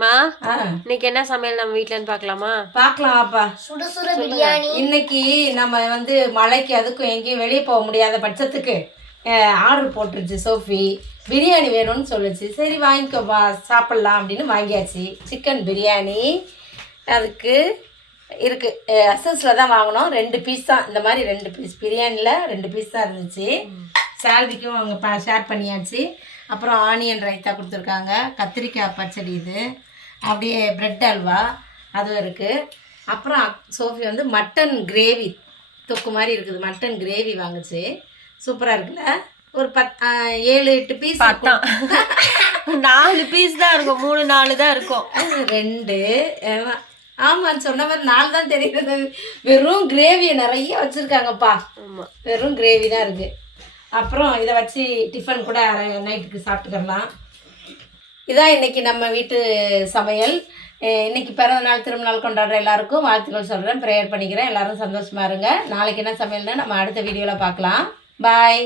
மா இன்னைக்கு என்ன சமையல் நம்ம வீட்லன்னு பார்க்கலாமா? பார்க்கலாமாப்பா. சுட சுட பிரியாணி. இன்னைக்கு நம்ம மழைக்கு அதுக்கும் எங்கேயும் வெளியே போக முடியாத பட்சத்துக்கு ஆர்டர் போட்டுருச்சு சோஃபி. பிரியாணி வேணும்னு சொல்லுச்சு. சரி வாங்கிக்கோப்பா சாப்பிட்லாம் அப்படின்னு வாங்கியாச்சு. சிக்கன் பிரியாணி அதுக்கு இருக்குது. அசஸில் தான் வாங்கினோம். 2 பீஸ் தான், இந்த மாதிரி 2 பீஸ் பிரியாணியில் 2 பீஸ் தான் இருந்துச்சு. சேலரிக்கும் அவங்க ஷேர் பண்ணியாச்சு. அப்புறம் ஆனியன் ரைத்தா கொடுத்துருக்காங்க, கத்திரிக்காய் பச்சடி, இது அப்படியே ப்ரெட் அல்வா அதுவும் இருக்குது. அப்புறம் சோஃபி மட்டன் கிரேவி தொக்கு மாதிரி இருக்குது, மட்டன் கிரேவி வாங்குச்சு. சூப்பராக இருக்குல்ல. ஒரு 7-8 பீஸ். 4 பீஸ் தான் இருக்கும், 3-4 தான் இருக்கும். 2 ஆமாம் சொன்ன மாதிரி 4 தான் தெரியுது. வெறும் கிரேவியை நிறைய வச்சுருக்காங்கப்பா. வெறும் கிரேவி தான் இருக்குது. அப்புறம் இதை வச்சு டிஃபன் கூட நைட்டுக்கு சாப்பிட்டுக்கலாம். இதான் இன்றைக்கி நம்ம வீட்டு சமையல். இன்றைக்கி பிறந்த நாள் திருமணநாள் கொண்டாடுற எல்லாருக்கும் வாழ்த்துக்கள் சொல்கிறேன், ப்ரேயர் பண்ணிக்கிறேன். எல்லோரும் சந்தோஷமாக இருங்க. நாளைக்கு என்ன சமையல்னா நம்ம அடுத்த வீடியோவில் பார்க்கலாம். பாய்.